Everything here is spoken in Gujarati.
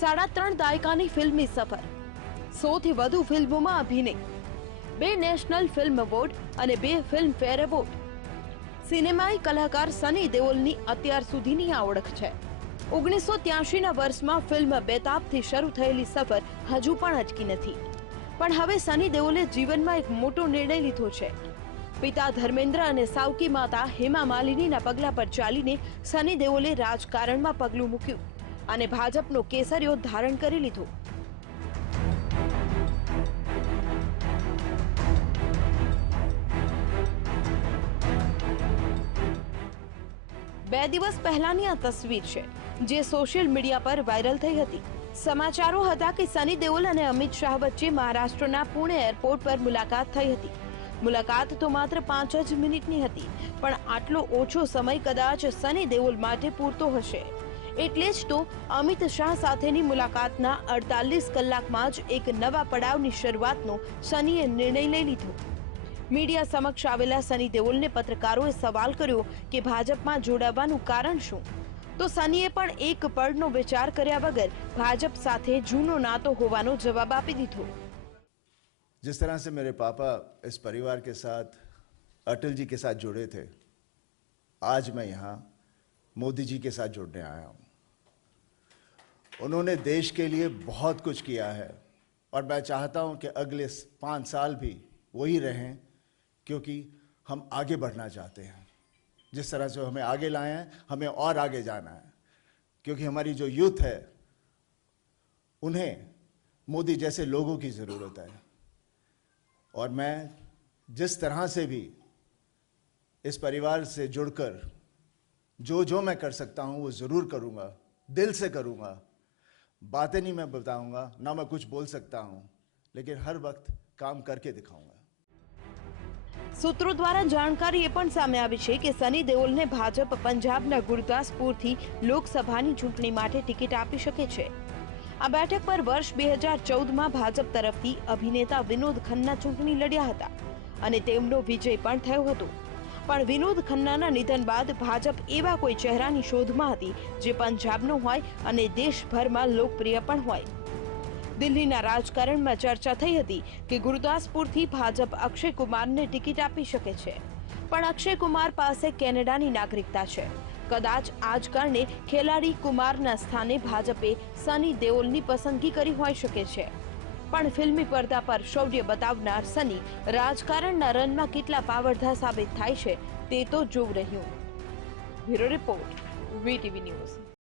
3.5 દાયકાની ફિલ્મી સફર, 100 થી વધુ ફિલ્મોમાં અભિનય, 2 નેશનલ ફિલ્મ એવોર્ડ અને 2 ફિલ્મફેર એવોર્ડ. સિનેમાઈ કલાકાર સની દેઓલની અત્યાર સુધીની આ ઓળખ છે. 1983ના વર્ષમાં ફિલ્મ બેતાબથી શરૂ થયેલી સફર હજુ પણ અટકી નથી. પણ હવે સની દેઓલે જીવનમાં એક મોટો નિર્ણય લીધો છે. પિતા ધર્મેન્દ્ર અને સાવકી માતા હેમા માલિનીના પગલા પર ચાલીને સની દેઓલે રાજકારણમાં પગલું મૂક્યું અને ભાજપનો કેસરિયો ધારણ કરી લીધો. બે દિવસ પહેલાની આ તસવીર છે જે સોશિયલ મીડિયા પર વાયરલ થઈ હતી. સમાચારો હતા કે સની દેઓલ અને અમિત શાહ વચ્ચે મહારાષ્ટ્રના પુણે એરપોર્ટ પર મુલાકાત થઈ હતી. મુલાકાત તો માત્ર 5 જ મિનિટની હતી, પણ આટલો ઓછો સમય કદાચ સની દેઓલ માટે પૂરતો હશે. એટલે જ તો અમિત શાહ સાથેની મુલાકાતના 48 કલાકમાં જ એક નવા પડાવની શરૂઆતનો સનીએ નિર્ણય લઈ લીધો. મીડિયા સમક્ષ આવેલા સની દેઓલને પત્રકારોએ સવાલ કર્યો કે ભાજપમાં જોડાવાનું કારણ શું? તો સનીએ પણ એક પળનો વિચાર કર્યા વગર ભાજપ સાથે જૂનો નાતો હોવાનો જવાબ આપી દીધો. जिस तरह से मेरे पापा इस परिवार के साथ अटल जी के साथ जुड़े थे, आज मैं यहाँ मोदी जी के साथ जुड़ने आया हूँ. उन्होंने देश के लिए बहुत कुछ किया है और मैं चाहता हूँ कि अगले 5 साल भी वही रहें, क्योंकि हम आगे बढ़ना चाहते हैं. जिस तरह से हमें आगे लाए हैं, हमें और आगे जाना है, क्योंकि हमारी जो यूथ है उन्हें मोदी जैसे लोगों की ज़रूरत है. और मैं जिस तरह से भी इस परिवार से जुड़कर जो मैं कर सकता हूँ वो ज़रूर करूँगा, दिल से करूँगा. बातें नहीं मैं बताऊँगा, ना मैं कुछ बोल सकता हूँ, लेकिन हर वक्त काम करके दिखाऊँगा. સૂત્રો દ્વારા જાણકારી એ પણ સામે આવી છે કે સની દેઓલને ભાજપ પંજાબના ગુરદાસપુરથી લોકસભાની ચૂંટણી માટે ટિકિટ આપી શકે છે. આ બેઠક પર વર્ષ 2014માં ભાજપ તરફથી અભિનેતા વિનોદ ખન્ના ચૂંટણી લડ્યા હતા અને તેમનો વિજય પણ થયો હતો. પણ વિનોદ ખન્નાના નિધન બાદ ભાજપ એવા કોઈ ચહેરાની શોધમાં હતી જે પંજાબનો હોય અને દેશભરમાં લોકપ્રિય પણ હોય. દિલ્હીના રાજકારણમાં ચર્ચા થઈ હતી કે ગુરદાસપુરથી ભાજપ અક્ષય કુમારને ટિકિટ આપી શકે છે. પણ અક્ષય કુમાર પાસે કેનેડાની નાગરિકતા છે. કદાચ આ જ કારણે ખેલાડી કુમારના સ્થાને ભાજપે સની દેઓલની પસંદગી કરી હોઈ શકે છે. પણ ફિલ્મી પડદા પર શૌર્ય બતાવનાર સની રાજકારણના રનમાં કેટલા પાવરધા સાબિત થાય છે તે તો જોવું રહ્યું. Bureau report, VTV news.